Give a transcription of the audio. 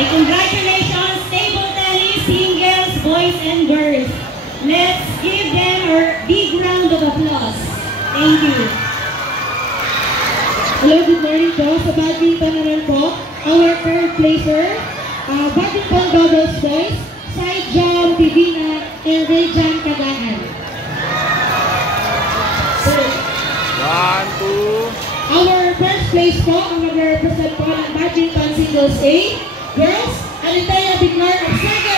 Congratulations, table tennis, singles, boys and girls. Let's give them a big round of applause. Thank you. Hello, good morning po. Sa badminton naman po, our third placer, badminton doubles boys, Side Jam Divina and Rejan Kagahan. 1, 2. Our first place po, ang mag-represent po ng badminton singles A, girls, Alitea Biglar of 2nd